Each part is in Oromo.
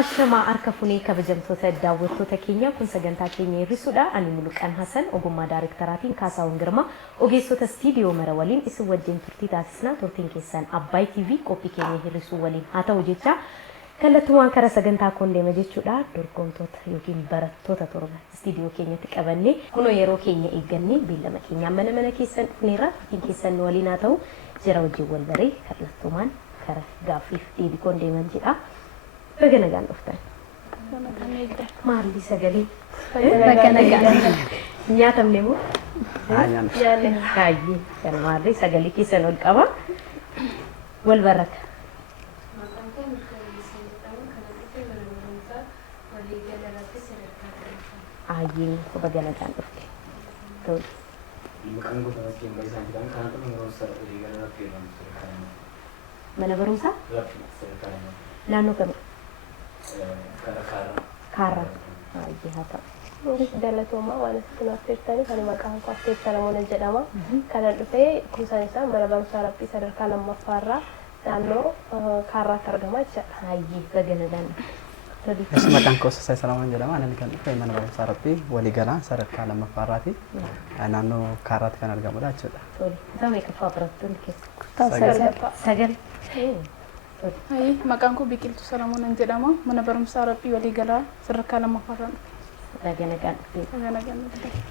Ashama harka funee kabajamtoota daawwattoota keenya kun sagantaa keenya hir'isuudha ani Muluqan Hasan ogummaa daarektaraatiin Kaasaawwan Girmaa ogeessota istiidiyoo mara waliin isin wajjin turtii taasisnaa turtiin keessan Abbaay TV qophii keenya hir'isuu waliin haa ta'u jecha kallattumaan karaa sagantaa kun deema jechuudha dorgomtoota yookiin barattoota torba istiidiyoo keenyatti qabannee kunoo yeroo keenya eeggannee beellama keenya mana keessan dhufneerra turtiin keessan waliin haa ta'u jira wajjin wal baree kallattumaan karaa gaaffiif deebii kun deeman jedha. Bagana gaan dhuftan. Maalli sagalee? Bagana gaan. Nyaatamne moo? Nyaanne. Kaayyee kan maalli sagalee keessan ol qaba. Wal baraka. Ayyee bagana gaan dhufte. Tole. Mana barumsaa? Naannoo kam? Kaarraa. Ayyee haa ta'u. Galatooma waan asitti naaf teessanii kan maqaan koo Asteer Salamoon jedhama. Kanan dhufee kuusaan isaa mana barumsaa Rabbii sadarkaa lammaffaarraa naannoo Kaarraatti argama jechuudha. Ayyee bagana gaan. Maqaan koo Asteer Salamoon jedhama. Ani kan dhufee mana barumsaa Rabbii waliigalaa sadarkaa lammaffaarraati. Naannoo Kaarraatti kan argamudha jechuudha. Tole. Isaa meeqaffaa barattoonni keessa? Sagal. Maqaan koo Biqiltuu Salamoon jedhama. Mana barumsaa Rabbii waliigalaa sadarkaa lammaffaarraa. Bagana gaan.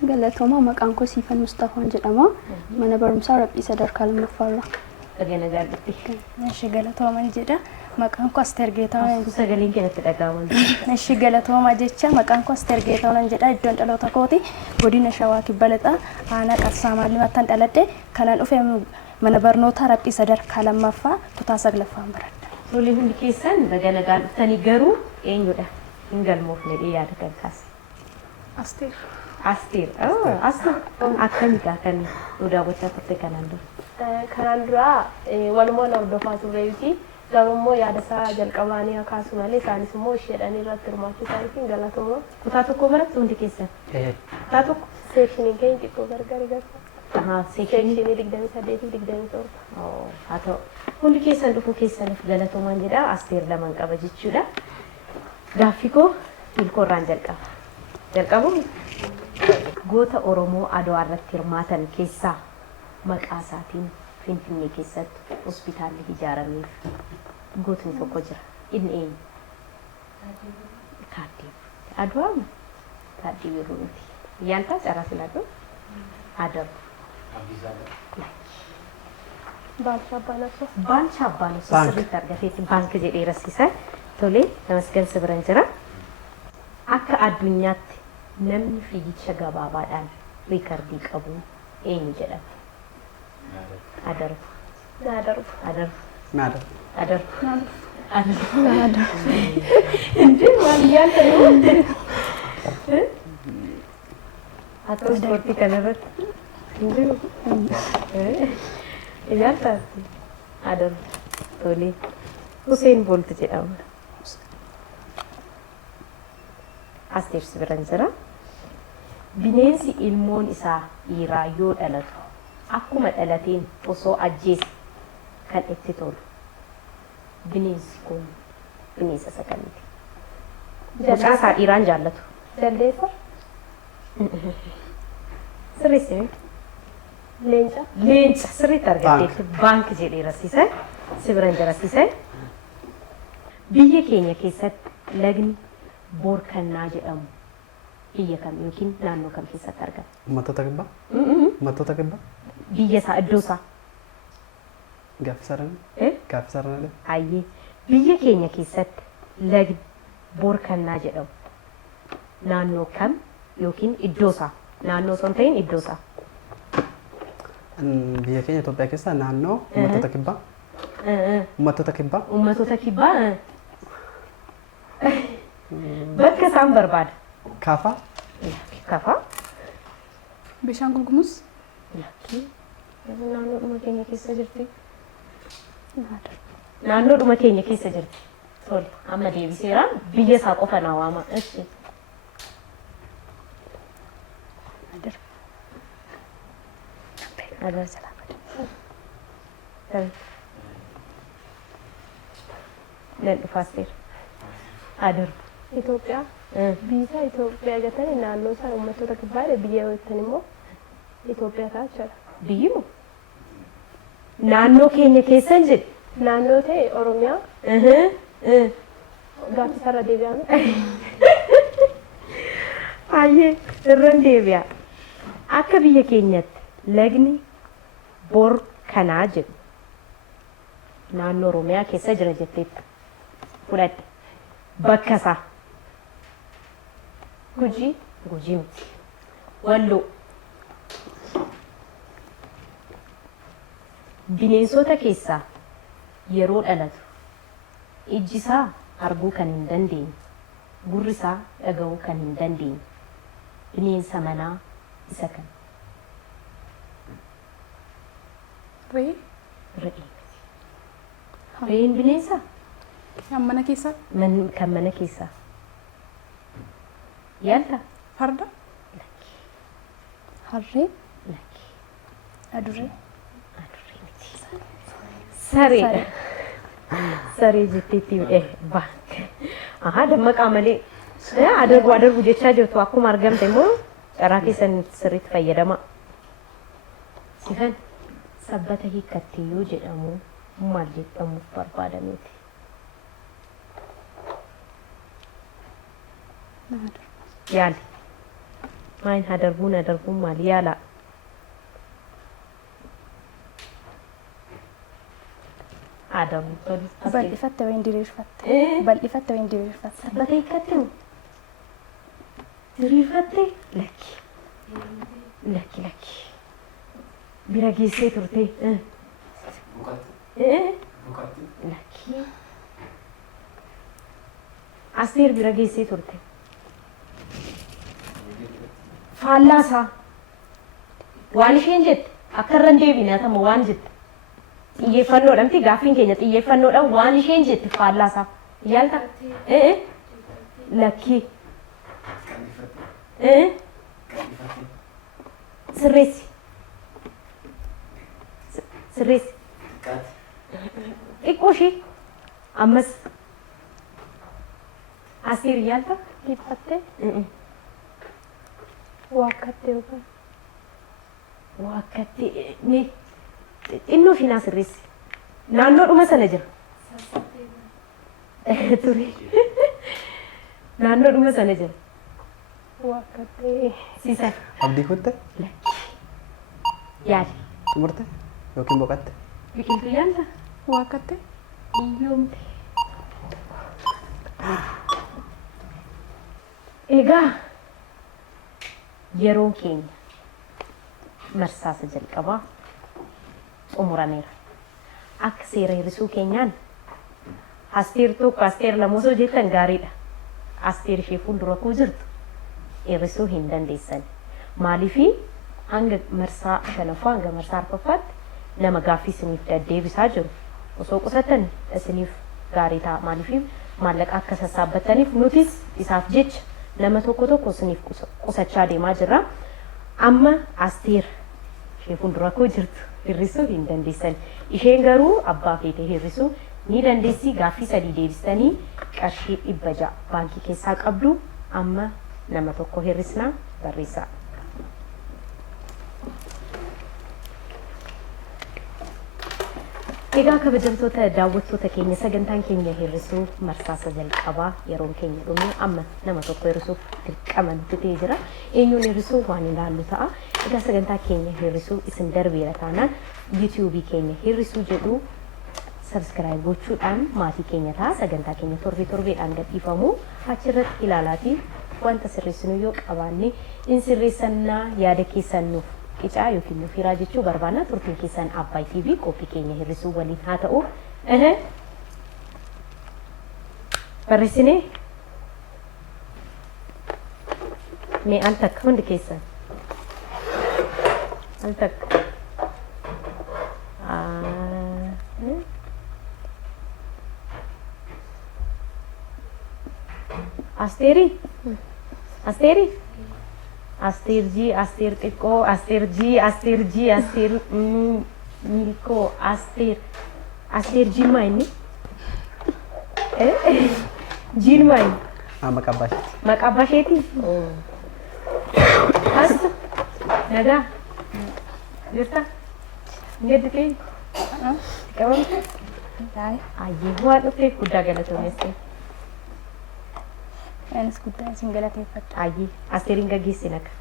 Galatooma maqaan koo Siifan Mustafaan jedhama. Mana barumsaa Rabbii sadarkaa lammaffaarraa. Bagana gaan. Nashi galatooma jedha. Maqaan koo Asteer Geetaahuun. Sagaleen kanatti dhaga'aman. Nashi galatooma jecha maqaan koo Asteer Geetaahuun jedha. Iddoon dhaloota kooti godina Shawaa Kibba Lixaa aanaa Qarsaa Maallimaattan dhaladhe kanan dhufe mana barnoota Rabbii sadarkaa lammaffaa kutaa saglaffaan baradha. Tole hundi keessan bagana gaan dhuftanii garuu eenyudha? Hin galmoofne yaada kan kaase. Asteer. Asteer. Asteer akkamiidha kan nu daawwachaa turte kanaan dura? Kanaan dura walumaa hordofaa turreefi garuu yaada isaa jalqabaanii kaasu malee isaanis immoo isheedhaan irratti hirmaachuu isaaniitiin galatooma. Kutaa tokko barattu hundi keessan? Kutaa tokko? Seekshinii keenya xiqqoo gargari gargara. Seekshinii 28-27. Haa ta'u. Hundi keessan dhufuu keessaniif galatoomaan jedha. Asteer lamaan qaba jechuudha. Gaaffii koo ilkoorraan jalqaba. Jalqabuun goota Oromoo Adwaa irratti hirmaatan keessaa maqaa isaatiin Finfinnee keessatti hospitaalli ijaarameef gootni tokko jira. Inni eenyu? Taaddee. Adwaa Taaddee Birruu miti. Yaaltaa caraa filadhu. Adabu. Baalchaa Abbaanassoo. Baalchaa Abbaanassoo sirriitti argateetti baanki jedhee rassiisa. Tole Tamasgan Sibiran jira. Akka addunyaatti namni fiigicha gabaabaadhaan riikardii qabu eenyu jedhama? Adarbu. Naadarbu. Adarbu. Naada. Adarbu. Injii waan yaalta atau seperti kanarat itu yaalta ada tole Hussein Bolt jedhama. Asteer Sibiran jira. Bineensi ilmoon isaa dhiiraa yoo dhalatu akkuma dhalateen osoo ajjeese kan itti tolu. Bineensi kun bineensa isa kamiiti? Mucaa isaa dhiiraan jaallatu. Jaldeessa. Sirriitti. Leenca. Leenca sirriitti argateetti baanki jedhee rassiisa. Sibiran jirassiisa. Biyya keenya keessatti lagni Boorkannaa jedhamu biyya kam yookiin naannoo kam keessatti argama? Uummattoota kibbaa? Uummattoota kibbaa? Biyya isaa iddoo isaa. Gaaffii sararaan? Gaaffii sararaan? Ayyee biyya keenya keessatti lagni Boorkannaa jedhamu naannoo kam yookiin iddoo isaa? Naannoo osoo hin ta'in iddoo isaa. Biyya keenya Itoophiyaa keessaa naannoo uummattoota kibbaa? Uummattoota kibbaa? Uummattoota kibbaa bakka isaan barbaada. Kaafaa? Kafaa? Bishaan Gumuz. Naannoodhuma keenya keessa jirti. Naannoodhuma keenya keessa jirti. Tole amma deebiseera biyya isaa qofa naa waama. Ishi. Adar salaamati. Nan dhufaasteera. Adarbu. Itoophiyaa biisa Itoophiyaa gatanii naannoo isaa uummattoota kibbaadha biyya wajjin immoo Itoophiyaa ta'a jechuudha. Biyyuma. Naannoo keenya keessan jedhe. Naannoo ta'e Oromiyaa gaaffiisarra deebi'ame. Ayyee irran deebi'a. Akka biyya keenyatti lagni bor kanaa jedhu naannoo Oromiyaa keessa jira jetteetta. Fudhadhe. Bakka isaa. Gujii. Gujii miti. Walloo. Bineensota keessaa yeroo dhalatu ijji isaa arguu kan hin dandeenye, gurri isaa dhaga'uu kan hin dandeenye, bineensa manaa isa kan Ree re'ee miti. Re'een bineensa kan mana keessaa kan mana keessaa. Yaalta? farda Harree. Lakki. Adurree. Adurree miti. Sareedha. Saree jetteetti baate. Aha dammaqaa malee. Adarbu jechaa jirtu akkuma argamte immoo carraa keessan sirriitti fayyadama. Sifan sabbata hiikkattee yoo jedhamu maal jedhamuuf barbaadameeti? Yaali. Maal adarbuun maal yaala? Adarbu tolu. Bal'ifatte wayin diriirfatte. Bal'ifatte wayin diriirfatte. Sabbata hiikkattee moo? Diriirfattee? Lakki. Bira geessee turte. Lakki. Asteer bira geessee turte. Faallaasaa. Waan isheen jette akka irra hin deebine atama waan jette. Xiyyeeffannoodhaan miti gaaffiin keenya xiyyeeffannoodhaan waan isheen jette faallaasaa. Yaalta? Lakki. Sirreessi. Xiqqoo ishee ammas Asteer yaalta? Dhiphattee waakkattee yookaan Wakkatti xinnoo fi naa sirreessi. Naannoodhuma sana jira. Ture. Naannoodhuma sana jira. waakkattee Siisan. Abdii kutte? Yaali. Xumurte? Yookiin boqatte? Biqiltuu yaalta? waakkatte Iyyoomte. Egaa yeroon keenya marsaasa jalqabaa xumurameera. Akka seera hir'isuu keenyaan Asteer tokko Asteer lama osoo jettan gaariidha. Asteer ishee fuuldura kuu jirtu hir'isuu hin dandeessan. Maaliifii hanga marsaa shanaffaa hanga marsaa arfaffaatti nama gaaffii isiniif deddeebisaa jiru. Osoo qusattan isiniif gaarii ta'a. Maaliifii maallaqa akka sassaabbattaniif nutis isaaf jecha nama tokko isiniif qusachaa deemaa jirra. Amma Asteer ishee fuuldura koo jirtu hir'isuu hin dandeessan. Isheen garuu abbaa feetee hir'isuu ni dandeessi. Gaaffii 3 deebistanii qarshii 600 baankii keessaa qabdu. Amma nama tokko hir'isnaa barreessaa. Egaa kabajamtoota daawwattoota keenya sagantaan keenya hir'isuu marsaasa jalqabaa yeroon keenya dhume amma nama tokko hir'isuuf dirqama nutti ta'ee jira. Eenyuun hir'isuu waan ilaallu ta'a. Egaa sagantaa keenya hir'isuu isin darbeera taanaan yuutuubii keenya hir'isuu jedhu sabskiraayib gochuudhaan maatii keenya ta'a. Sagantaa keenya torbeedhaan gadhiifamu achirratti ilaalaatii wanta sirreessinu yoo qabaanne in sirreessannaa yaada keessan nuuf qicaa yookiin nuuf hiraa jechuu barbaanna. Turtiin keessan Abbaay TV qophii keenya hir'isuu waliin haa ta'u. Barreessinee mee al takka hundi keessan al takka Asteeri Asteer G, Asteer xiqqoo, Asteer G, Asteer milkoo, Asteer G maa inni? Jiin maali? Maqaa baasheeti. Maqaa basheeti? As nagaa jirta? Ngeddi ta'e? Qabamte? Ayyee waan dhufteef guddaa galatoomesse. Anis guddaa isin galateeffadha. Ayyee Asteeriin gaggeessina akka.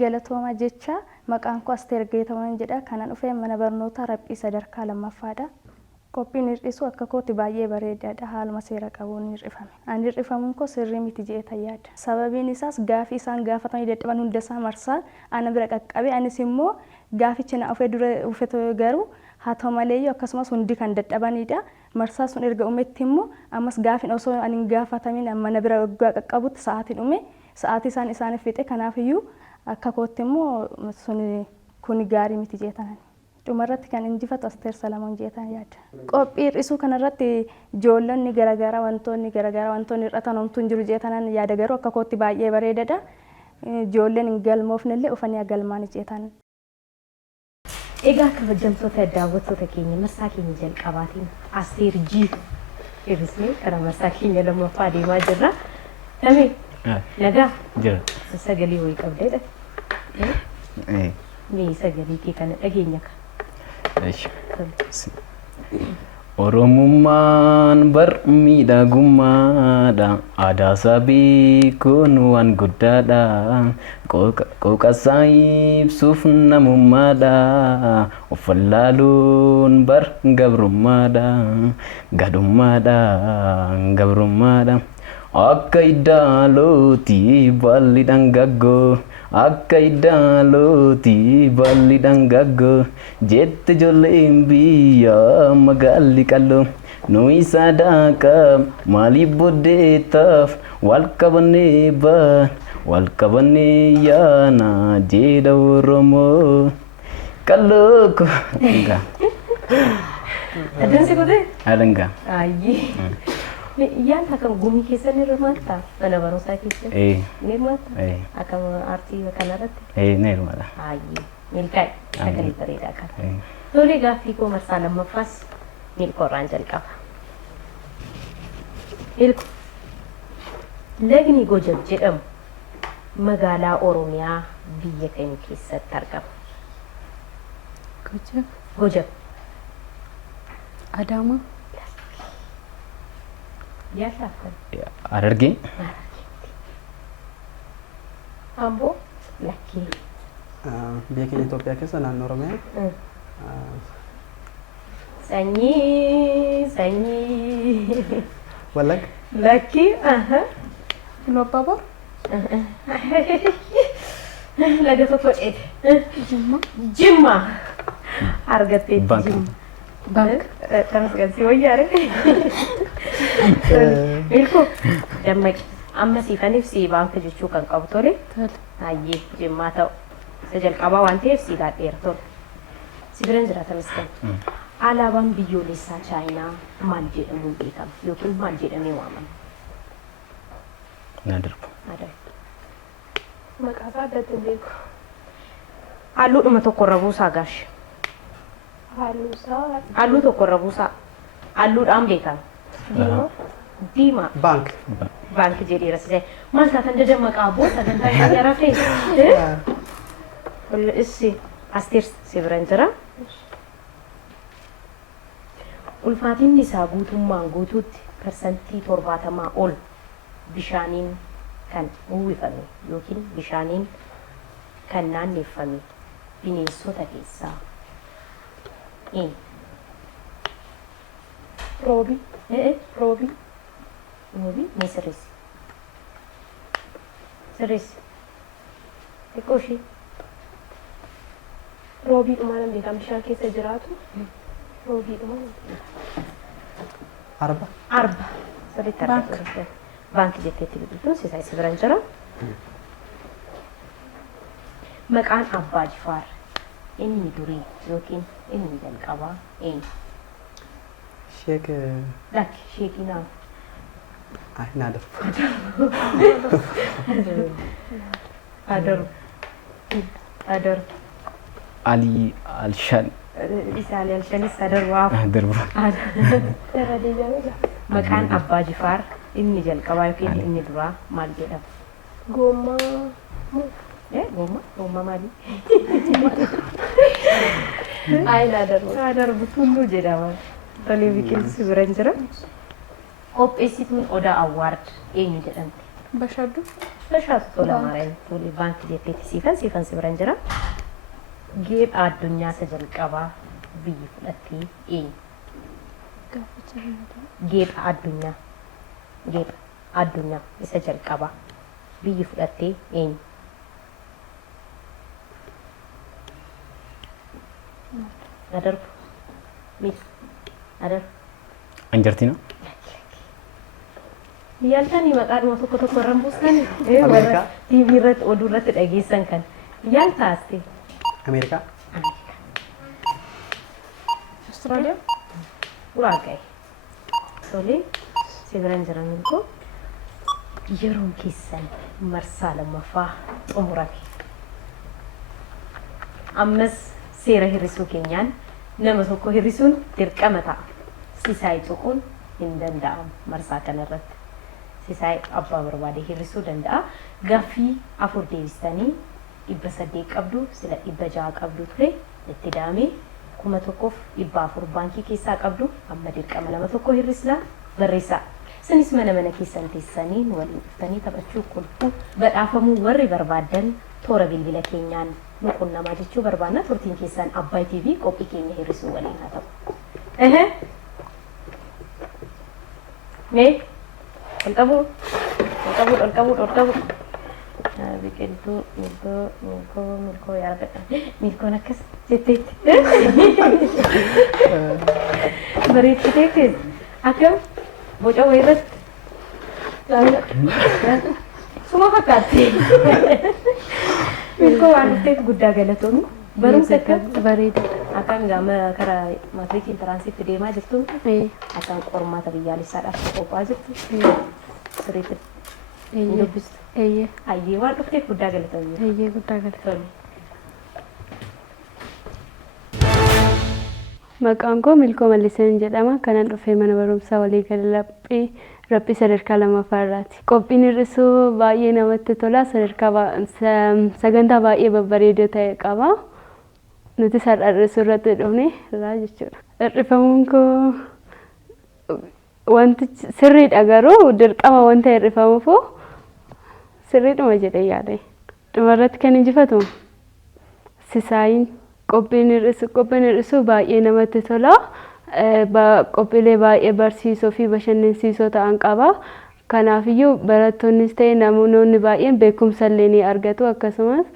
Galatooma jecha maqaan koo Asteer Geetahuun jedha. Kanan dhufee mana barnootaa Raphii sadarkaa lammaffaadha. Qophiin hir'isuu akka kootti baay'ee bareedaadha. Haaluma seera qabuun hir'ifame. Ani hir'ifamuun koo sirrii miti jedhee yaada. Sababiin isaas gaafii isaan gaafatanii dadhaban hunda isaa marsaa ana bira qaqqabe. Anis immoo gaafichi na ofee dura ufetu garuu haa ta'u malee akkasumas hundi kan dadhabanidha. Marsaa sun erga uumetti immoo ammas gaafiin osoo ani hin gaafatamin mana bira waggaa qaqqabutti sa'aatiin uume sa'aatii isaan isaaniif fixe kanaafiyyuu akka kootti immoo sun kun gaarii miti jeetan. Dhumarratti kan injifatu Asteer Salamoon jeetan yaada. Qophii hir'isuu kanarratti ijoollonni garaagaraa wantoonni hir'atan homtuu hin jiru jeetanan yaada garuu akka kootti baay'ee bareedadha. Ijoolleen hin galmoofnellee ufanii galmaan jeetan. Egaa kabajamtoota daawwattoota keenya marsaa keenya jalqabaatiin Asteer G hir'isnee gara marsaa keenya lammaffaa deemaa jirra. Tamee nagaa jira. Sagalee wayii qabdeedha. Mee sagalee kee kana dhageenya ka. Oromummaan bar miidhagummaadha. Aadaa sabii kun waan guddaadha. Qooqasaa ibsuuf namummaadha. Of wallaaluun bar gabrummaadha. Gadummaadha gabrummaadha. Akka idaaloti balli dhangaggoo. Akka idaaloti balli dhangaggoo. Jette ijoolleen biyya magaalli qalloo. Nuyi saadaqa maaliif booddeetaaf wal qabannee yaana jedha Oromoo. Qalloo ko. Adansi kutee? Adangaa. Ayyee. Yaanta akkam gumii keessan hirmaattaa? Mana barumsaa keessan? Ni hirmaattaa? Akkam aartii kanarratti? Ni hirmaata. Ayyee. Milkaa'e sagalee bareedaa qaba. Tole gaaffii koo marsaa lammaffaas milkoorraan jalqaba. Milko lagni Gojab jedhamu magaalaa Oromiyaa biyya kamii keessatti argama? Gojab. Adaamaa. Harargee. Amboo. Lakkii. Biyya keenya Itoophiyaa keessa naannoo Oromiyaa. Sanyii. Wallagga. Lakkii. Iluu Abbaaboor. Laga tokko dheede. Jimma. Argatteetti Jimma. Bank. Transgasii wayyaare. Milko dammaqi. Amma siifaniif si baanka jechuu kan qabu tole. Ayyee Jimmaa ta'u. Isa jalqabaa waan ta'eef si laadheera tole. Si biran jiraata miskan. Alaabaan biyyoolessaa Chaayinaa maal jedhamuun beekama yookiin maal jedhamee waamama? Nadarbu. Maqaa isaa addatti hin beeku. Halluudhuma tokkorra buusaa gaashi. Halluu tokkorra buusaa. Halluudhaan beekama. Diimaa. Bank. Baanki jedheera si jedhe. Maal taatan jaja maqaa boo sagantaa isaa rafee. Issi Asteer si biran jira. Ulfaatinni isaa guutummaan guutuutti parsantii 70 ol bishaaniin kan uwwifame yookiin bishaaniin kan naanneffame bineensota keessaa Roobii. Roobii. Roobii ni sirreessi. Sirreessi. Xiqqoo ishee. Roobii dhumaan beekama bishaan keessa jiraatu. Roobii dhumaan. Arba. Arba. Sirriitti argatu. Baanki jetteetti biqiltuun sisaa isa biran jira. Maqaan Abbaa Jifaar inni durii yookiin inni jalqabaa eenyu? Sheek. Lakki sheekii naa. Naadaru. Adaru. Ali Alshan. Isaalii alshanis sadarwaaf. Darba. Irra deebi'amee Maqaan Abbaa Jifaar inni jalqabaa yookiin inni duraa maal jedhama? gommaa Gommaa maali? aayinaa darbu. Darbu tulluu jedhama. Tolee biqiltuu bira hin jira. Qopheessituun Odaa Awwaard eenyu jedhamti? Bashaddu. Bashaatu tola maareen tolee baankii jetteetti siifan si bira hin jira. Geepha addunyaa isa jalqabaa biyyi fudhattee eenyu? Geepha addunyaa isa jalqabaa biyyi fudhattee eenyu? Adarbu. Mis. Adarbu. Anjartina. Yaaltanii maqaadhuma tokko tokko irraan buustan Ameerikaa. TV irratti oduu irratti dhageessan kan yaaltaaste. Ameerikaa. Austraaliyaa. Waaqayyo. Tolee si bira hin jiran koo yeroon keessan marsaa lammaffaa xumurame. Ammas seera hir'isuu keenyaan nama tokko hir'isuun dirqama ta'a. Sisaay tuquun hin danda'amu marsaa kanarratti. Sisaay abbaa barbaade hir'isuu danda'a. Gaaffii 4 deebistanii 800 qabdu sila 600 qabdu ture itti daamee 1,400 baankii keessaa qabdu amma dirqama nama tokko hir'isnaa barreessaa. Isinis mana keessan teessanii waliin dhuftanii taphachuu kolfuu badhaafamuu warri barbaadan toora bilbila keenyaan nu qunnamaa jechuu barbaanna. Turtiin keessan Abbaay TV qophii keenya hir'isuu waliin haa ta'u. Mee ol qabu. Biqiltuu milkoo yaadadha. Milkoon akkas jetteetti. Bareechitee akkam boca wayirratti suma fakkaatti. Milkoo waan dhufteef guddaa galatoomi. Barumsa akkam bareeda. akkam gama karaa maatiriikii intiraansiitti deemaa jirtu akkam qormaata biyyaalessaadhaaf qophaa'aa jirtu sirriitti hin dubbistu. Ayyee waan dhufteef guddaa galatoomi. Guddaa galata. Tole. Maqaan koo Milkoo Malliseen jedhama. Kanan dhufee mana barumsaa waliigala Rabbii sadarkaa lammaffaarraati. Qophiin hir'isuu baay'ee namatti tola. Sagantaa baay'ee babbareedoo ta'e qaba. Nuti hir'isuu irratti dhufne irraa jechuudha. Hir'ifamuun koo wanti sirriidha garuu dirqama wanta hir'ifamuuf sirriidhuma jedhee yaade. Dhumarratti kan injifatu Sisaayin. Qophiin hir'isuu baay'ee namatti tola. Qophiilee baay'ee barsiisoo fi bashannansiisoo ta'an qaba. Kanaafiyyuu barattoonnis ta'e namoonni baay'een beekumsa illee ni argatu. Akkasumas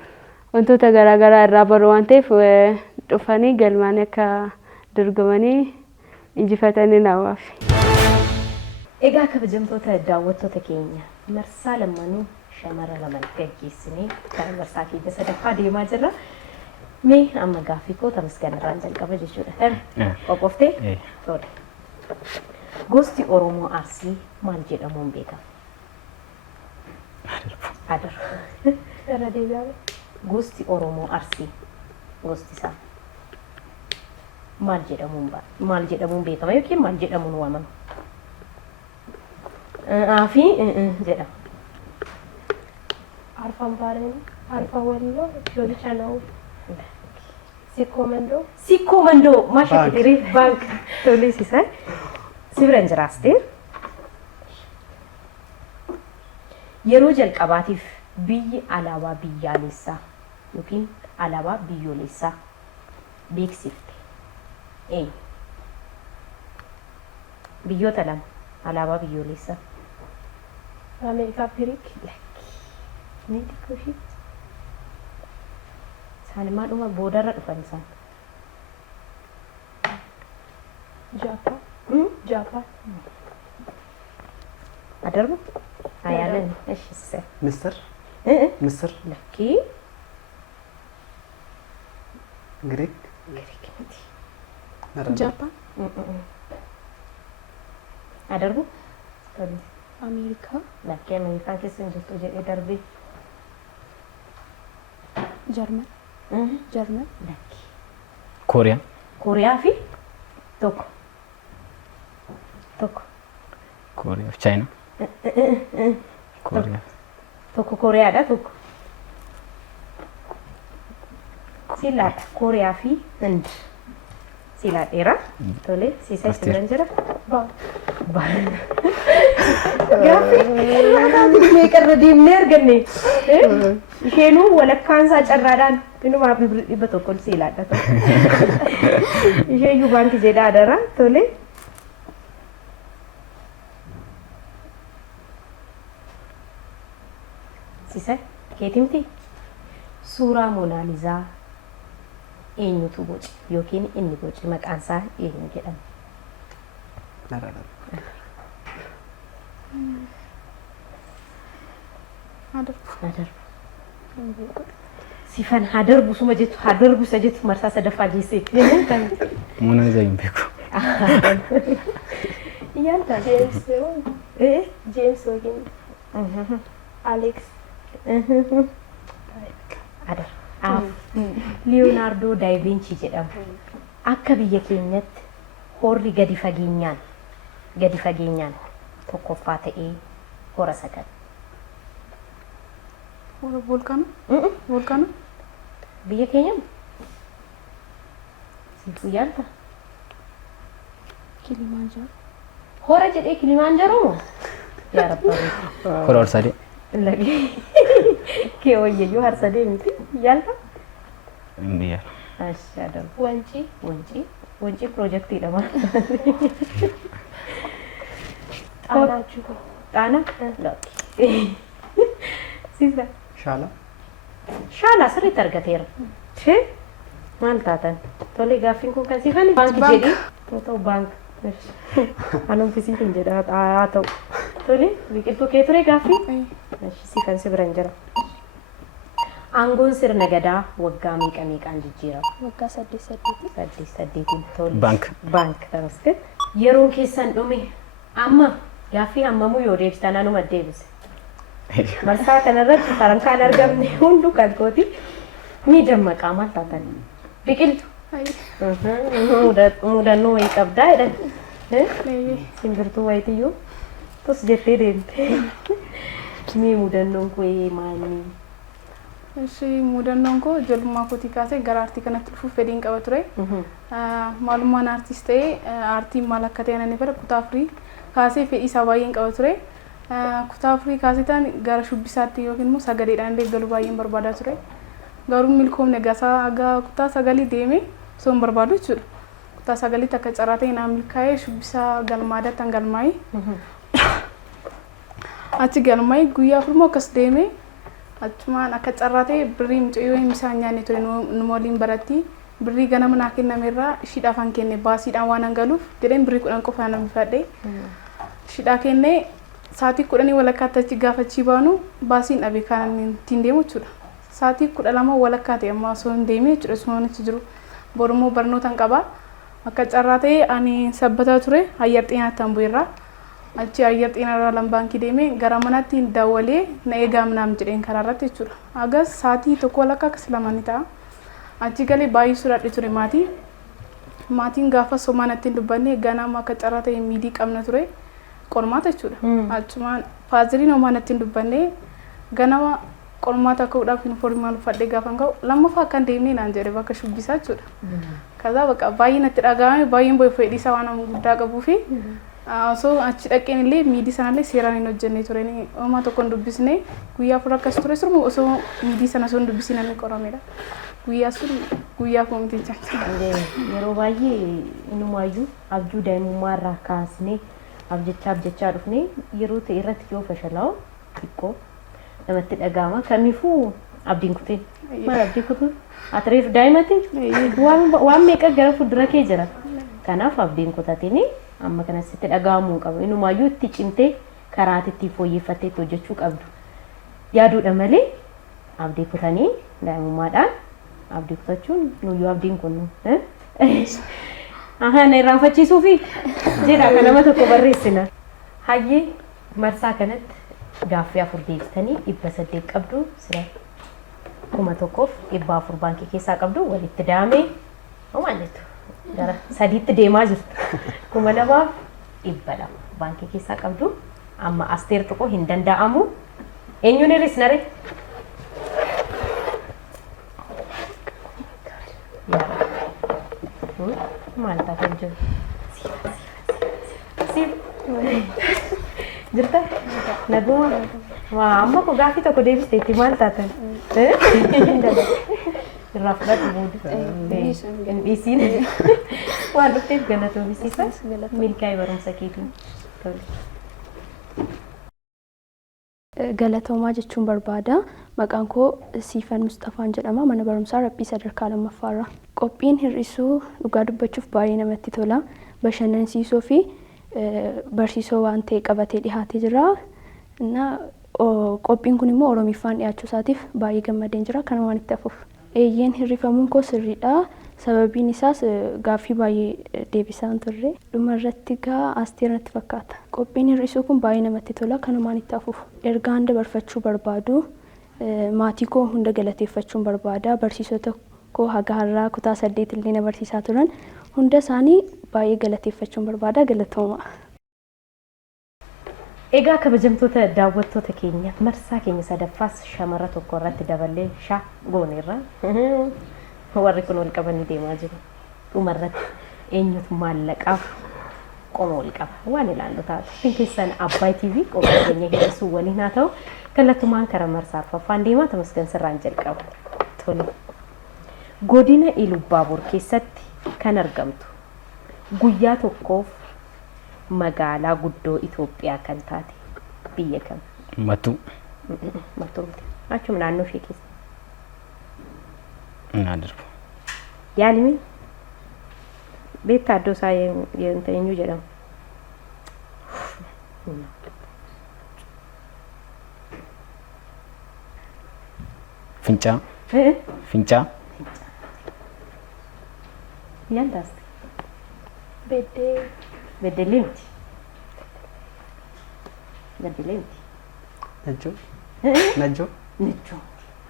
wantoota garaagaraa irraa baru waan ta'eef dhufanii galmaanii akka dorgomanii injifatanii nawaaf. Egaa kabajamtoota daawwattoota keenya marsaa lamaanuu shamara lama gaggeessinee kan marsaa keenya sadaffaa deemaa jirra. Mee amma gaaffii koo Tamasgan irraan jalqaba jechuudha. Qophooftee? Tole. Gosti Oromoo Arsii maal jedhamuun beekama? Adarbu. Irra deebi'amee Gosti Oromoo Arsii gosti isaa maal jedhamuun beekama yookiin maal jedhamuun waamama? Fi jedhama. arfan baareen arfan walloo loolicha na'u. Sikkoo mandoo maasha kitirii baank tolisiisa. Sibira hin jiraaste. Yeroo jalqabaatiif biyyi alaabaa biyyaalessaa yookiin alaabaa biyyoolessaa beeksifte eenyu? Biyyoota lama alaabaa biyyoolessaa. Ameerikaa Piriik. Meedikoshi. Isaan maadhuma boodarra dhufan isaan. Jaapaan. Adarbu? Ayaalan. Eshi Misir. Misir. Lakkii. Greek. Giriik miti. Jaapaan. Adarbu? Ameerikaa. Lakkii Ameerikaan keessa hin jirtu jedhee darbee. Jarman. Lakkii. Kooriyaa. Kooriyaa fi tokko. Tokko. Kooriyaa fi Chaayinaa. Kooriyaa. Tokko Kooriyaadha tokko. Silaadha Kooriyaa fi Hind. Silaadheera. Tole siisa isin jira. Gaaffii meeqarra deemnee arganne. Isheenuu walakkaan isaa carraadhaan inumaaf dhibba tokko silaadha. Isheenuu baankii jedhaa adara. Tole. Siisa keetimti suuraa Moonaalizaa eenyutu boce yookiin inni boce maqaan isaa eenyu jedhama? Sifan hadarbu suma jettu hadarbu isa jettu marsaa sadaffaa geesseetti. Moonaalizaa hin beeku. Yaalta James yookiin Alex. Adar. Leonardo da Vinci jedhama. Akka biyya keenyatti horri gadi fageenyaan tokkoffaa ta'ee hora sagal. Volkaano? Volkaano? Biyya keenyatti sifu yaalta. Kilimanjaro. Hora jedhee Kilimanjaro moo? Yaa Rabbi. Hora Horsadee. Lagi. Kee wayyayyuu harsadee miti yaalta. Biyya. Ashadam. Wanci Projektiidha maal? Xaanaa jiru. Xaana? Siisa. Shaala sirriitti argateera. Maal taatan? Tole gaaffiin kun kan siifani? Baanki jedhi. Ta'u baank. Anuun fisiitiin jedha haa ta'u. Tole biqiltuu kee ture gaaffii? Siifan si biran jira. Aangoon sirna gadaa waggaa meeqaan jijjiirama? Waggaa 8 8 tole. Baank Tamaskeen. Yeroon keessan dhume amma gaaffii hammamuu yoo deebisan anuma deebise. Marsaa kanarratti sarankaan argamne hundu kan kooti ni dammaqaa maal taatan? Biqiltu. Mudannoo wayii qabdaa jedhan. Simbirtuu wayitiyyuu tos jettee deemte. Mee mudannoon koo maali? Mudannoon koo ijoollummaa kootii kaasee gara aartii kanatti dhufuuf fedhiin qaba ture. Maalummaan aartiis ta'ee aartiin maal akka ta'e ani bara kutaa afurii kaasee fedhii isaa baay'een qaba ture. Kutaa afurii kaasee ta'an gara shubbisaatti yookiin immoo sagaleedhaan deeggaruu baay'een barbaadaa ture. Garuu milkoomne gasaa kutaa sagalii deemee osoo hin barbaadu jechuudha. Kutaa sagaliitti akka carraa ta'e naan milkaa'ee shubbisaa galmaadaatti han galmaa'ee. Achi galmaa'ee guyyaa afur immoo akkas deemee achumaan akka carraa ta'e birrii mucayyoo hin isaan nyaanne ture nu waliin baratti. Birrii ganama naa kennameerraa ishiidhaaf han kenne baasiidhaan waan hangaluuf jedheen birrii 10 qofaan nan bifadhe. Ishiidhaa kennee sa'aatii 10 walakkaatti achi gaafachii baanu baasiin dhabe kan ittiin deemu jechuudha. Sa'aatii 12 walakkaa ta'e amma osoo hin deemee jechuudha osoo achi jiru. Borummoo barnootaan qaba. Akka carraa ta'e ani sabbataa ture ayyar xeenaatti han bu'eerraa. Achi ayyar xeenarraa lambaankii deemee gara manaatti daawwalee na eegaa naam jedheen karaarratti jechuudha. Agas sa'aatii 1 walakkaa akkas lama ni ta'a. Achi galee baay'ee sodaadhe ture maatii. Maatiin gaafa somaan ittiin dubbanne ganama akka carraa ta'e miidii qabna ture. Qormaata jechuudha. Achumaan faaziliin homaan ittiin dubbanne ganama qormaata ka'uudhaaf yuunifoormiin uffadhee gaafa ka'u lammaffaa akkan deemnee naan jedhe bakka shubbisaa jechuudha. Kaza bakka baay'ee natti dhagahame baay'een boy fedhii isaa waan guddaa qabuu fi osoo achi dhaqeen illee miidii sanallee seeraan hin hojjennee tureen homaa tokko hin dubbisne guyyaa afur akkas ture sirmu osoo miidii sana osoo hin dubbisiin inni qoramedha. Guyyaa sun guyyaa koomiticha. Yeroo baay'ee inumaayyuu abjuu daa'imummaa irraa kaasnee abjechaa dhufnee yeroo ta'e irratti yoo fashalaa'u xiqqoo namatti dhagahama. Kamiifuu abdiin kuteen. Maal abdii kutuun? Atireef daa'imatti waan meeqa gara fuuldura kee jira. Kanaaf abdiin kutatiin amma kanatti dhagahamuu qaba. Inumaayyuu itti cimtee karaa itti fooyyeffattee hojjechuu qabdu. Yaaduudha malee abdii kutanii daa'imummaadhaan abdii kutachuun nuyyuu abdiin kun na irraanfachiisuu fi jedha kan nama tokko barreessina. Hayyee marsaa kanatti gaaffii 4 deebistanii 800 qabdu sira 1,100 400 baankii keessaa qabdu walitti daamee homaan jettu gara sadiitti deemaa jirtu. 2,200 baankii keessaa qabdu. Amma Asteer Tuqoo hin danda'amu. Eenyuun hir'isna ree? Maal taatee jiru? Jirta? Naguma? Waa amma ko gaafii tokko deebisteetti maal taatan? Irraa fudhatu booda. Hin dhiisiin. Waan dhufteef galatoomisiisa. Milkaa'ii barumsa keetiin. Galatoomaa jechuun barbaada. Maqaan koo Siifan Mustafaan jedhama. Mana barumsaa Rabbii sadarkaa lammaffaarra. Qophiin hir'isuu dhugaa dubbachuuf baay'ee namatti tola. Bashannansiisoo fi barsiisoo waan ta'e qabatee dhiyaatee jira. Qophiin kun immoo Oromiffaan dhiyaachuu isaatiif baay'ee gammadeen jira. Kanumaan itti hafuuf. Eeyyeen hirrifamuun koo sirriidha. Sababiin isaas gaaffii baay'ee deebisaan turre. Dhuma irratti gaa Asteer natti fakkaata. Qophiin hir'isuu kun baay'ee namatti tola. Kanumaan itti hafuuf. Ergaa dabarfachuu barbaadu. Maatii koo hunda galateeffachuun barbaada. Barsiisota koo haga har'aa kutaa 8 illee na barsiisaa turan. Hunda isaanii baay'ee galateeffachuun barbaada. Galatooma. Egaa kabajamtoota daawwattoota keenya marsaa keenya sadaffaas shamara tokko irratti daballee shaa gooneerra. Warri kun wal qabanii deemaa jiru. Dhuma irratti eenyutu maallaqaaf qoma wal qaba. Waan ilaallu taatu. Isin keessan Abbaay TV qophii keenya hir'isuu waliin haa ta'u kallattumaan karaa marsaa arfaffaan deemaa Tamasgan Sirraan jalqabu. Tole. Godina Ilubbaabor keessatti kan argamtu guyyaa tokkoof magaalaa guddoo Itoophiyaa kan taate biyya kam? Mattuu. Mattuu. Achuma naannoo ishee keessa. Naadirbu. Yaalimi? Beektaa iddoo isaa eenyu jedhamu? Fincaa. Fincaa. Yandaas. Beddee. Beddellee miti. Beddellee miti. Najjoo. Najjoo. Najjoo.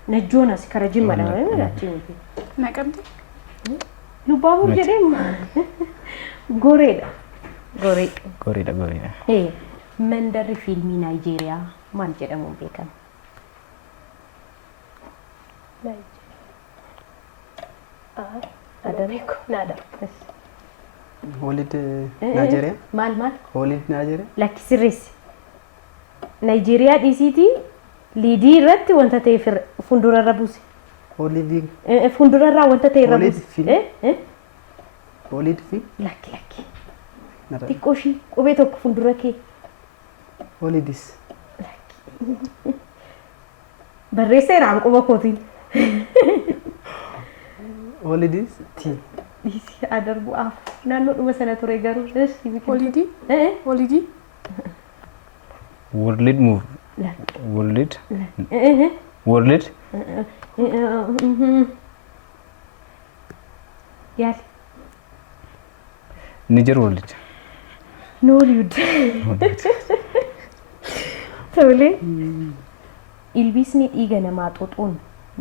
Najjoon as kara jimmadha. Achi miti. Naqamte? Lubbaabur jedhemu. Goreedha. Goree. Goreedha goreedha. Mandarri fiilmii Naayijeeriyaa maal jedhamuun beekama? Adabeeko. Naada. Holid Nigeria. Maal? Holid Nigeria. Lakki sirreessi. Naayijeeriyaa dhiisiitii liidii irratti wanta ta'e fuuldurarra buuse. Holid. Fuuldurarraa wanta ta'e irra buuse. Holid fi. Lakki. Xiqqoo ishii qubee tokko fuuldura kee. Holidis. Barreesseeraan quba kootiin. Holidis ti. Dhiisii adarbu'aaf naannoo dhuma sana ture garuu. Holidii? Holidii? World move. World. World. Yaali. Niger World. Nollywood. Tole. Ilbiisni dhiiga namaa xuuxuun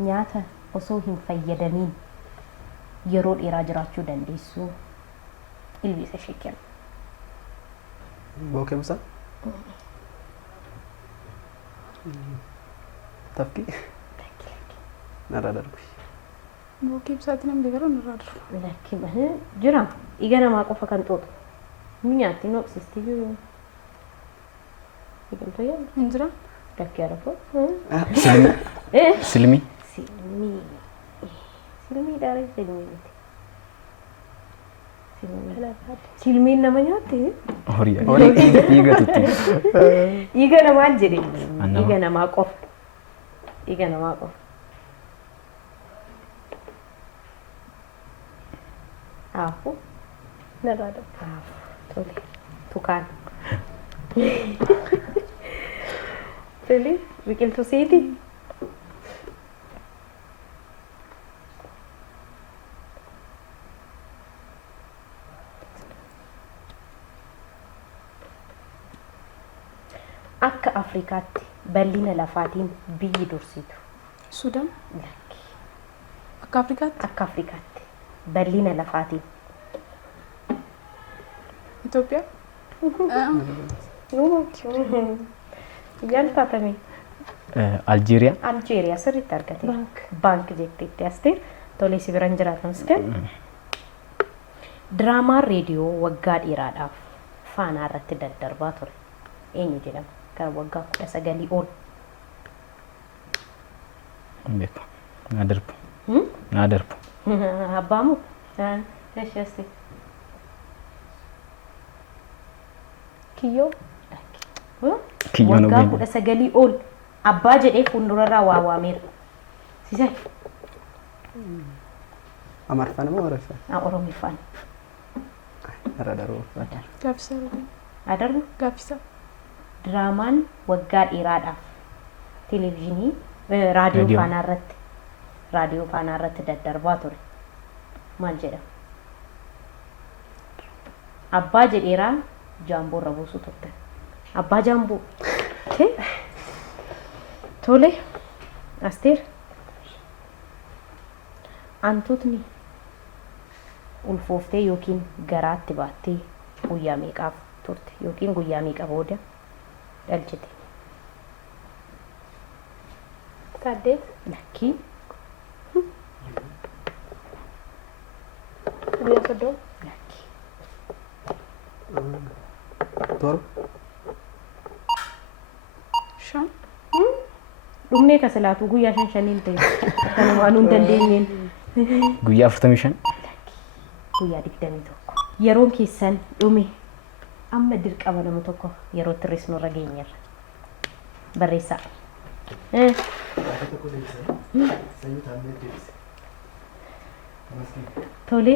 nyaata osoo hin fayyadamiin yeroo dheeraa jiraachuu dandeessu. Ilbiisa ishee kenna. Bookemsa. Tafki. Narra darbu. Bookemsaatti namni garuu narra darbu. Lakki jira. Dhiiga namaa qofa kan xuuxu. Ni nyaatti noqsisti jiru. Biqiltuu yaala. Hin jira? Lakki arafoo. Silmi. Silmi. Silmii daaree silmii miti. Silmiin nama nyaatte? Horii. Dhiiga tutti. Dhiiga namaa jedhe. Dhiiga namaa qofa. Dhiiga namaa qofa. Aafu. Narraa darbu. Aafu. Tole. Tukaan. Tole. Biqiltuu siiti. Akka Afrikaatti bal'ina lafaatiin biyyi dursitu. Suudaan? Akka Afrikaatti? Akka Afrikaatti bal'ina lafaatiin ኢትዮጵያ ያልታተሜ አልጄሪያ አልጄሪያ ስሪት አርገቴ ባንክ ጀክቴ አስቴር ቶሌ ሲብረን ጅራት መስከን ድራማ ሬዲዮ ወጋ ዲራዳፍ ፋና ረት ደደርባ ቱር ኤኒ ጀለም ከወጋ ከሰገሊ ኦል ቤት ናደርኩ አባሙ እሺ እስቲ ኪዮ ነው ወጋ ከሰገሊ ኦል አባ ጀዴ ፉንዱረራ ዋዋሜር ሲሳይ አማርፋን ነው ወረፈ ኦሮሚፋን ረዳሩ ጋብሳ አደር ጋብሳ ድራማን ወጋ ዲራዳፍ ቴሌቪዥኒ ራዲዮ ፋናረት ደደርባ ቱር ማል ጀዳ አባ ጀዴራ ጃምቦ ረቡሱ ቱርተ አባ ጃምቦ ቶሌ አስቴር አንቶትኒ ኡልፎፍቴ ዮኪን ገራት ባቴ ጉያ ሜቃፍ ቱርት ዮኪን ጉያ ሜቃ ቦዳ ዳልችቴ ሳዴት ለኪ ቢያሰዶ ለኪ ቶር ሻም ዱምኔ ከሰላቱ ጉያ ሸንሸኒን ተይ ከነማኑን ደንዴኝን ጉያ ፍተሚሽን ጉያ ዲግደሚ ቶኮ የሮን ኬሰን ዱሜ አመ ድርቀበ ለሙ ቶኮ የሮ ትሪስ ነው ረገኘር በሬሳ ቶሌ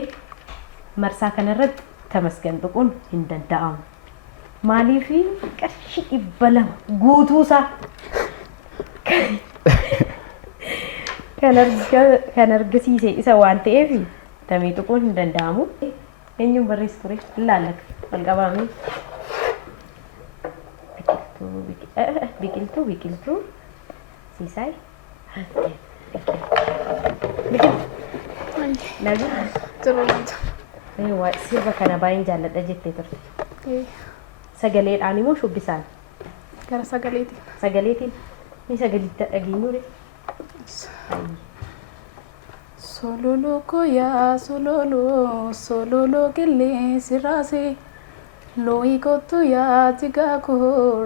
መርሳ ከነረት ተመስገን ጥቁን እንደዳም ማሊፊ ቀሽ ይበለም ጉቱሳ ከነርገሲሴ ኢሰ ዋን ተኤፊ ተሜ ጥቁን እንደዳሙ እኙም በሬስ ቱሬ ላለክ አልቀባሚ ቢቂልቱ ሲሳይ ለዚህ ጥሩ ነው ሲርበ ከነ ባይን ጃለደ ጀቴ ቱርቴ ሰገሌዳኒሞ ሹቢሳን gara sagaleetiin ni sagalitti dhageenya sololo koya sololo gille sirase loi kotu ya jiga ko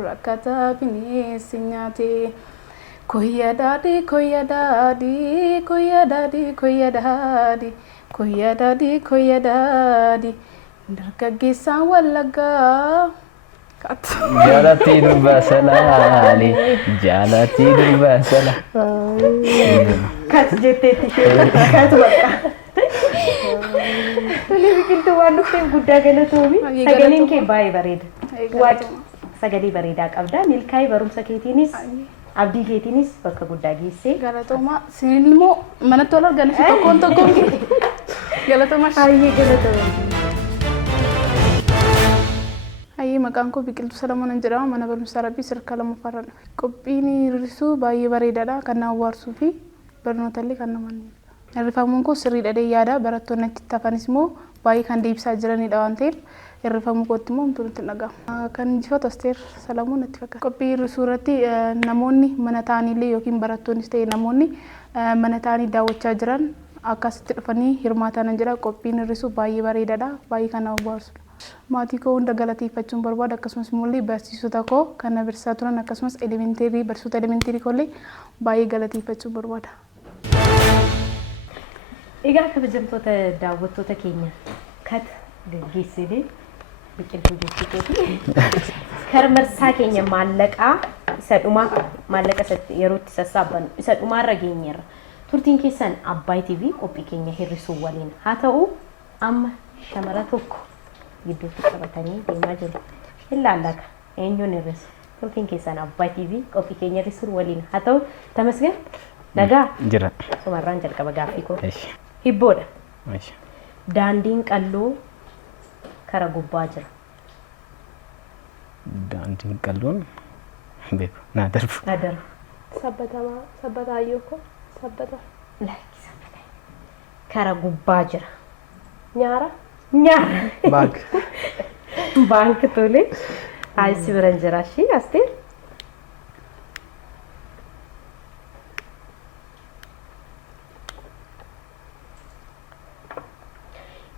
rakata bini sinyate koya dadi dargaggeessaan wallaga jaalatti durbasalaale jaalatti durbasala kat jetteetti kat bakka tole biqiltuu waan dhufteen guddaa galatoomi sagaleen kee baay'ee bareeda waaq sagalee bareedaa qabda milkaa'ii barumsa keetiinis abdii keetiinis bakka guddaa geessee galatooma sinilmoo manatti wal argan fi tokkoon galatooma baay'ee galatooma Ayi maqaan koo Biqiltuu Salamoon jedhama mana barumsaa Rabbii sadarkaa lammaffaa qophiin hir'isuu baay'ee bareedaadha kan nama waarsuu fi barnootaallee kan nama hirrifamuun koo sirriidha yaada barattoonni achitti hafanis immoo baay'ee kan deebisaa jiranidha waan ta'eef hirrifamuu kootti immoo homtuu nutti dhaga'ama kan injifattu Asteer Salamoon natti fakkaata qophii hir'isuu irratti namoonni mana ta'anillee yookiin barattoonnis ta'e namoonni mana ta'anii daawwachaa jiran akkasitti dhufanii hirmaatan jira qophiin hir'isuu baay'ee bareedaadha baay'ee kan nama waarsudha maatii koo hunda galateeffachuun barbaada akkasumas immoo barsiisota koo kan barsiisaa turan akkasumas barsiisota elementarii koollee baay'ee galateeffachuun barbaada. Egaa kabajamtoota daawwattoota keenya kat gaggeessine biqiltuu jechuuti. Karmarsaa keenya maallaqaa isa dhumaa maallaqa yerootti sassaaban isa dhumaarra geenyeerra. Turtiin keessan Abbaay TV qophii keenya hir'isuu waliin haa ta'u amma shamara tokko gidduutti qabatanii deemaa jiru. Ilaallaka eenyuun hir'isu turtiin keessan Abbaay TV qophii keenya hir'isuu waliin haa ta'u tamasgan nagaa jira sumarraan jalqaba gaaffii koo hibboodha. Daandiin qalloo kara gubbaa jira. Daandiin qalloon beeku naa darbu. Naa darbu. Sabbataayyoo koo sabbata. Lakki sabbata. Kara gubbaa jira. Nyaara. Nyaara. Baag. Bank tole. Ay si biran jira shi Asteer.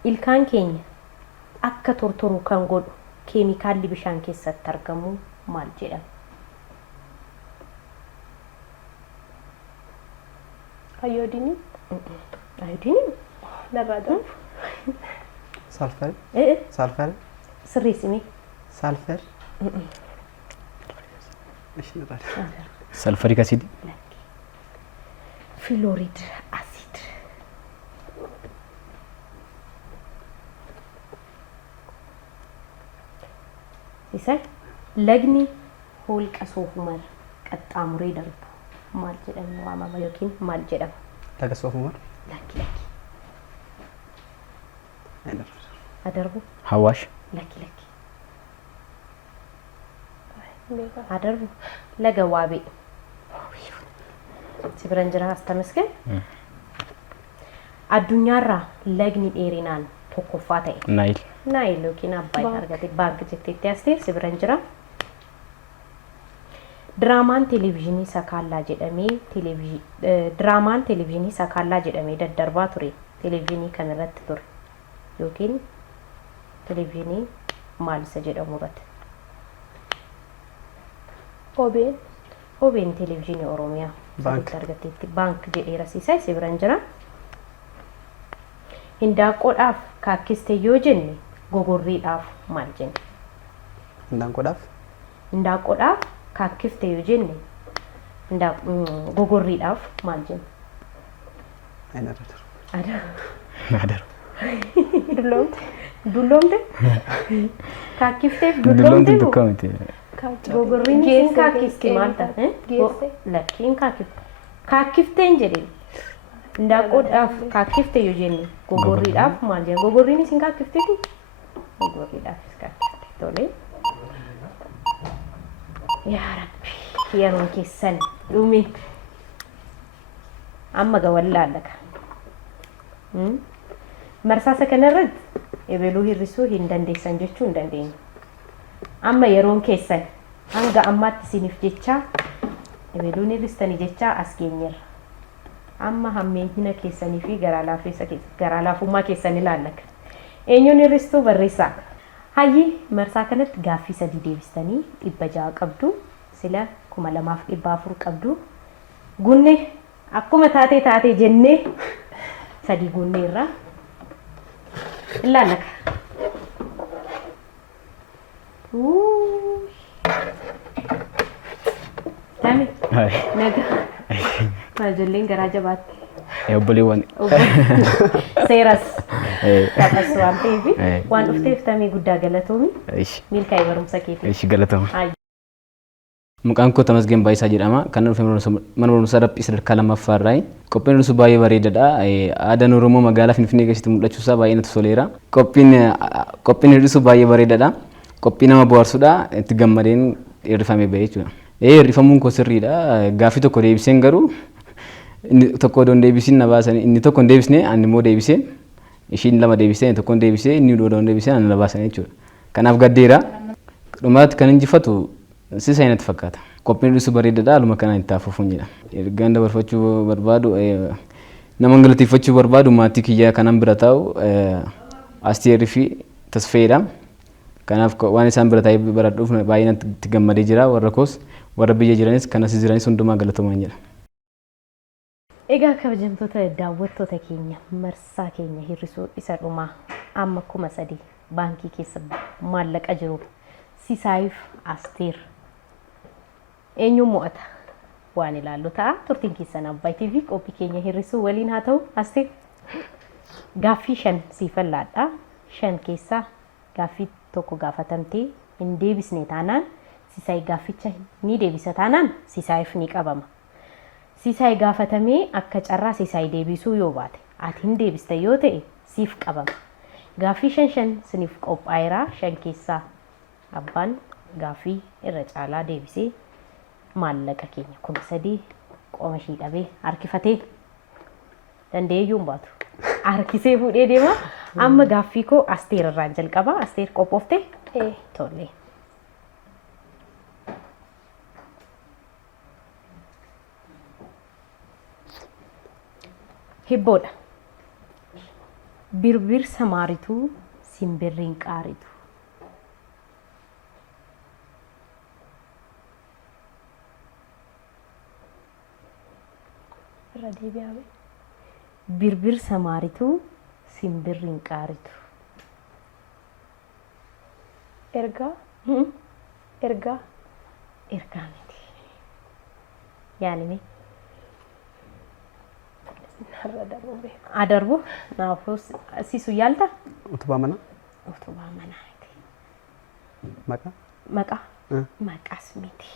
Ilkaan keenya akka tortoruu kan godhu keemikaalli bishaan keessatti argamu maal jedhama? Ayodini. Ayodini? Narrada. Sulfur. Eh, Sulfur. sirreessimi. Sulfur. ايش نبغى؟ Sulfuric acid. Fluoride acid. Isaan lagni holqa soofumar qaxxaamuree darbu maal jedhamu waamama yookiin maal jedhama? Laga soofumar. Lakki. Adarbu Hawash. lakki. Adarbu laga waabee. Si biran jira astamasken. Addunyaarraa lagni dheerinaan tokkoffaa ta'e. Nile. Naayil yookiin Abbaay argate baank jetteetti Asteer si biran jira. Diraamaan televezyiinii Sakaallaa jedhamee daddarbaa ture. Televezyiinii kan irratti ture. Yookiin televezyiinii maal isa jedhamu irratti. Obeen. OBN televezyiinii Oromiyaa. Baank. Argateetti baank jedhee rasiisaa si biran jira. Hindaaqqoodhaaf kaakkiste yoo jenne gogorriidhaaf maal jenna? Hindaaqqoodhaaf. Hindaaqqoodhaaf kaakkifte yoo jenne gogorriidhaaf maal jenna? Nadar. Dulloomte. Dulloomte? Kaakkifteef Dullomti dulloomte moo? dukkamti. Gogorriin siin kaakkiste maal ta'a? Geesse. Lakkiin kaakkifte. Kaakkifteen jedhee. Hindaaqqoodhaaf kaakkifte yoo jenne gogorriidhaaf maal jenna? Gogorriin siin kaakkifteeti? Gogorriidhaafis kaakkifte. Tolee. Yaa Rabbi yeroon keessan dhume amma gawallaalaka. Marsaasa kanarratti ebeluu hir'isuu hin dandeessan jechuu hin dandeenyu. Amma yeroon keessan hanga ammaatti isiniif jecha ebeluun hir'istanii jecha as geenyerra. Amma hammeenyina keessanii fi garaa laafummaa keessan ilaallaka. Eenyuun hir'istuu barreessaa. Hayyi marsaa kanatti gaaffii 3 deebistanii 600 qabdu. Sila 2400 qabdu. Gunne akkuma taatee jennee 3 gunne irraa ilaallaka. Tami naga maajolleen garaa jabaatti. Obboleewwan. Seeras taphas waan ta'eef waan dhufteef tamii guddaa galatoomi. Milkaa'ii barumsa keetii. Ishi galatama. Maqaan koo Tamasgeen Baayisaa jedhama. Kan dhufe mana barumsaa Raphii sadarkaa lammaffaa irraa. Qophiin dhusu baay'ee bareedaadha. Aadaan Oromoo magaalaa Finfinnee keessatti mul'achuu isaa baay'ee natti toleera. Qophiin hir'isuu baay'ee bareedaadha. Qophii nama bohaarsudha. Itti gammadeen hirrifamee ba'e jechuudha. Hirrifamuun koo sirriidha. Gaaffii tokko deebiseen garuu inni tokko odoon deebisiin na baasanii inni tokko hin deebisne ani immoo deebiseen ishiin lama deebisee tokko hin deebisee inni odoon deebisee ani na baasanii jechuudha. Kanaaf gaddeera. Dhumaatti kan injifatu sisaa natti fakkaata. Qophiin dhusu bareedaadha. Haaluma kanaan itti hafuufuun jedha. Ergaan dabarfachuu barbaadu nama galateeffachuu barbaadu maatii kiyyaa kanan bira taa'u Asteerii fi Tasfeedha. Kanaaf waan isaan bira taa'ee baradhuuf baay'ee natti gammadee jira. Warra koos warra biyya jiranis kan as jiranis hundumaa galatomaan jedha. Egaa kabajamtoota daawwattoota keenya marsaa keenya hir'isuu isa dhumaa amma 3,000 baankii keessa maallaqa jiru Sisaayiif Asteer eenyuun mo'ata waan ilaallu ta'a. Turtiin keessan Abbaay TV qophii keenya hir'isuu waliin haa ta'u. Asteer gaaffii 5 siifan laadha. 5 keessaa gaaffii tokko gaafatamtee hin deebisne taanaan Sisaay gaafficha ni deebisa taanaan Sisaayiif ni qabama. Sisaay gaafatamee akka carraa Sisaay deebisuu yoo baate ati hin deebiste yoo ta'e siif qabama. Gaaffii 5 siniif qophaa'eera. 5 keessaa abbaan gaaffii irra caalaa deebisee maallaqa keenya 3,000 qoma ishii dhabee harkifatee dandeeyyuu hin baatu. Harkisee fuudhee deema. Amma gaaffii koo Asteer irraan jalqaba. Asteer qophooftee? Tole. Hibboodha. Birbirsa maarituu simbirriin qaaritu. Birbirsa maarituu simbirriin qaaritu. Ergaa ergaa Ergaa miti. Yaanime. narra darbu beeku. Adarbu naafuu sisu yaalta? Utubaa mana. Utubaa manaa miti. Maqaa. Maqaa? Maqaas miti.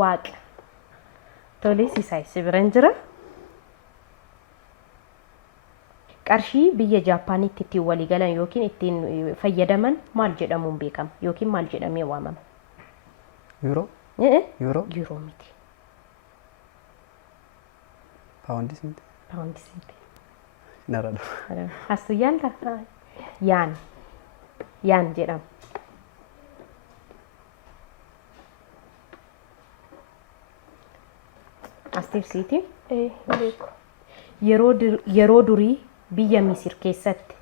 Waaqa. Tole Sisaay si biran jira. Qarshii biyya Jaappaanitti ittiin walii galan yookiin ittiin fayyadaman maal jedhamuun beekama yookiin maal jedhamee waamama? Yuuroo. Yuuroo. Yuuroo miti. Paawundis miti. Paawundis miti. Narra darbu. Hastu yaalta? Yaan. Yaan jedhama. Asteer siiti? Beeku. Yeroo durii biyya Misir keessatti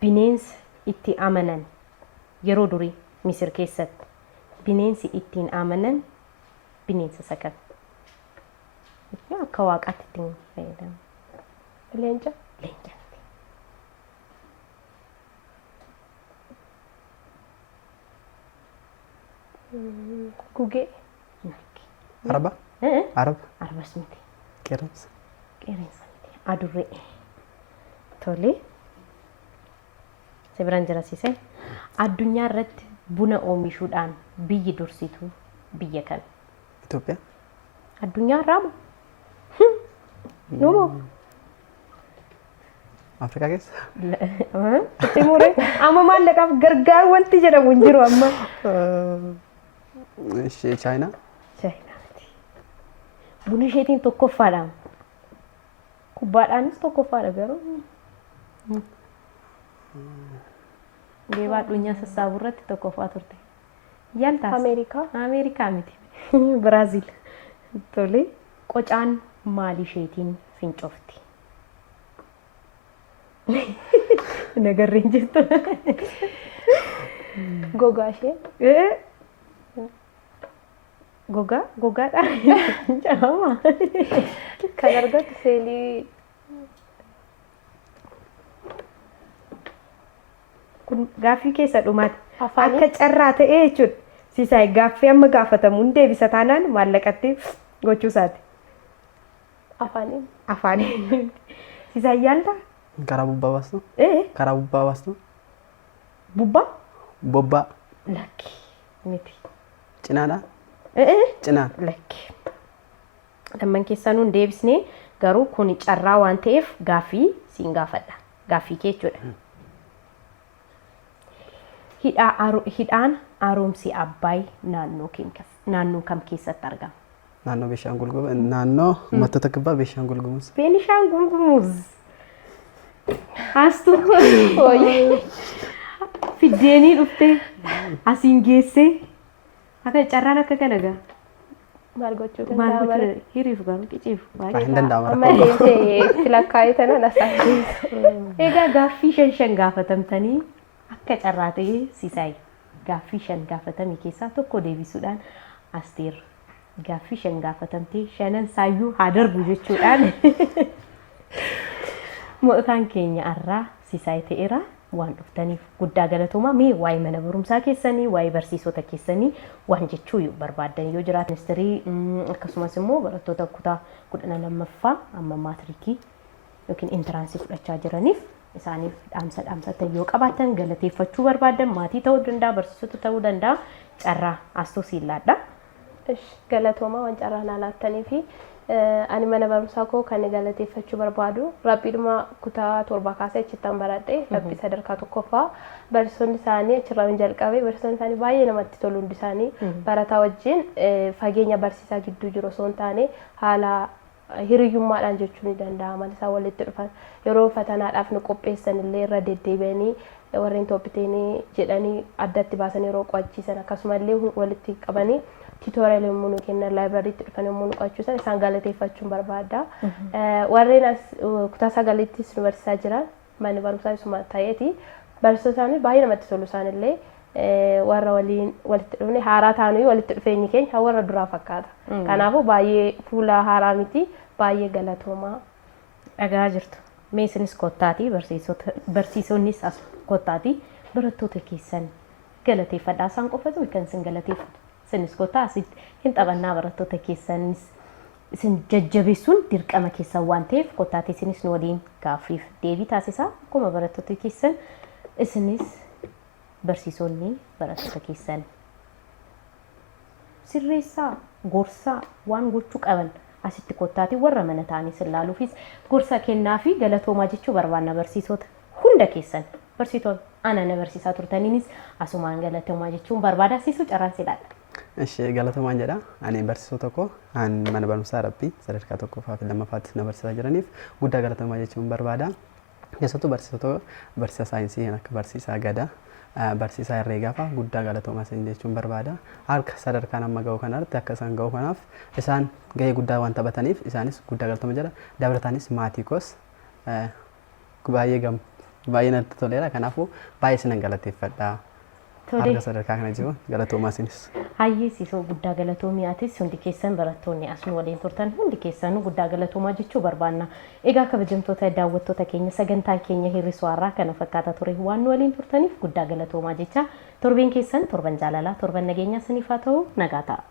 bineensa itti amanan yeroo durii Misir keessatti bineensi ittiin amanan bineensa sagal. Akka waaqaatti ittiin fayyadamu. Leenca. Leenca. Gugee. Araba. Araba. Arbas miti. Qeerransa. Qeerransa miti. Adurree. Tole. Si biraan jira Sisaay. Addunyaa irratti buna oomishuudhaan biyyi dursitu biyya kana. Itoophiyaa. Addunyaa irraa moo? Numoo? Afrikaa keessa. Itti muree amma maallaqaaf gargaar wanti jedhamu hin jiru amma. Chaayinaa. Chaayinaa miti. Buna isheetiin tokkoffaadhaan. Kubbaadhaanis tokkoffaadha garuu. Geebaa addunyaa sassaabuu irratti tokkoffaa turte. Yaaltaas? Ameerikaa. Ameerikaa miti. Biraaziil. Tole. Qocaan maal isheetiin fincofti? Nagarreen jirtu. Gogaa ishee. Gogaadhaan jedhama. Kan argatu seelii. Kun gaaffii keessa dhumaati. Afaanii? Akka carraa ta'ee jechuudha. Sisaay gaaffii amma gaafatamu hin deebisa taanaan maallaqatti gochuu isaati. Afaanii. Afaanii. Sisaay yaalta? Karaa bubbaa baastu. Karaa bubbaa baastu. Bubbaa? Bobbaa. Lakki. Miti. Cinaadha. Cinaan. Lakki. Lamman keessaa nuun deebisnee garuu kun carraa waan ta'eef gaaffii siin gaafadha. Gaaffii kee jechuudha. Hidhaan haaromsi Abbaay naannoo kam keessatti argama? Naannoo Beeshaangul Gumuz. Naannoo uummattoota kibbaa Beeshaangul Gumuz. Beenishaangul Gumuz. Haastuu fiddeenii dhuftee asiin geessee akka carraan akka kana gaa. Maal gochuu Maal danda'a? gochuu hiriif garuu qiciif Hin danda'amu. Amma deemtee itti lakkaa'ee tana lasaa. Egaa gaaffii shan gaafatamtanii akka carraa ta'ee Sisaay gaaffii 5 gaafatame keessaa tokko deebisuudhaan Asteer gaaffii 5 gaafatamtee 5 saayyuu haa darbu jechuudhaan mo'ataan keenya irraa Sisaay ta'eera waan dhuftaniif guddaa galatoomaa. Mee waa'ee mana barumsaa keessanii waa'ee barsiisota keessanii waan jechuu barbaaddan yoo jiraatan ministeerii akkasumas immoo barattoota kutaa 12ffaa amma maatirikii yookiin intiraansii fudhachaa jiraniif isaaniif dhaamsa yoo qabaatan galateeffachuu barbaadan maatii ta'uu danda'a barsiisota ta'uu danda'a carraa astoo siillaadha. Galatoomaa waan carraa naa laattanii fi ani mana barumsaa koo kan galateeffachuu barbaadu rabbiidhuma kutaa 7 kaasee achittaan baradhee rabbii sadarkaa tokkoffaa barsiisonni isaanii achirraan jalqabee barsiisonni isaanii baay'ee namatti tolu hundi isaanii barataa wajjin fageenya barsiisaa gidduu jiru osoo hin taane haala hiriyummaadhaan jechuun ni danda'ama isaan walitti dhufan yeroo fatanaadhaaf nu qopheessan illee irra deddeebi'anii warreen toopiteenii jedhanii addatti baasanii yeroo qo'achiisan akkasumallee walitti qabanii tutorial yommuu nu kennan librarytti dhufan yommuu nu qo'achiisan isaan galateeffachuun barbaada. Warreen as kutaa sagalittis nu barsiisaa jiran manni barumsaa isuma ta'eeti barsiisotaanis baay'ee namatti tolu isaanillee warra waliin walitti dhufne haaraa taanuu walitti dhufeenyi keenya warra duraa fakkaata. Kanaafuu baay'ee fuula haaraa miti baay'ee galatoomaa. Dhagaa jirtu. Mee isinis kottaati barsiisonnis as kottaati barattoota keessan galateeffadhaa isaan qofatu kan isin galateeffatu. Isinis kottaa asitti hin taphannaa barattoota keessanis isin jajjabeessuun dirqama keessan waan ta'eef kottaati isinis nu waliin gaaffiif deebii taasisaa akkuma barattoota keessan isinis barsiisonni barattoota keessan sirreessaa gorsaa waan gochuu qaban asitti kottaati warra mana ta'anii sillaaluufis gorsa kennaa fi galatoomaa jechuu barbaanna barsiisota hunda keessan barsiisota ana barsiisaa turtaniinis asumaan galatoomaa jechuun barbaada siisu carraan silaadha. Ishee galatoomaan jedha ani barsiisota tokko mana barumsaa Rabbii sadarkaa tokkoffaa fi lammaffaatti na barsiisaa jiraniif guddaa galatoomaa jechuun barbaada. Keessattuu barsiisota barsiisa saayinsii akka barsiisaa Gadaa barsiisaa herreegaa fa'aa guddaa galatoomaa isin jechuun barbaada. Harka sadarkaan amma ga'u kanarratti akka isaan ga'u kanaaf isaan gahee guddaa waan taphataniif isaanis guddaa galatoomaa jedha. Dabalataanis maatii koos baay'ee natti toleera. Kanaafuu baay'ee isinan galateeffadha. Harka sadarkaa kana jiru galatoomaa isinis. Hayyee siisoo guddaa galatoomiyaatiis hundi keessan barattoonni as nu waliin turtan hundi keessanuu guddaa galatoomaa jechuu barbaanna. Egaa kabajamtoota daawwattoota keenya sagantaan keenya hir'isuu har'aa kana fakkaata ture waan nu waliin turtaniif guddaa galatoomaa jecha torbeen keessan torban jaalalaa torban nageenyaa isiniif haa ta'u nagaa ta'a.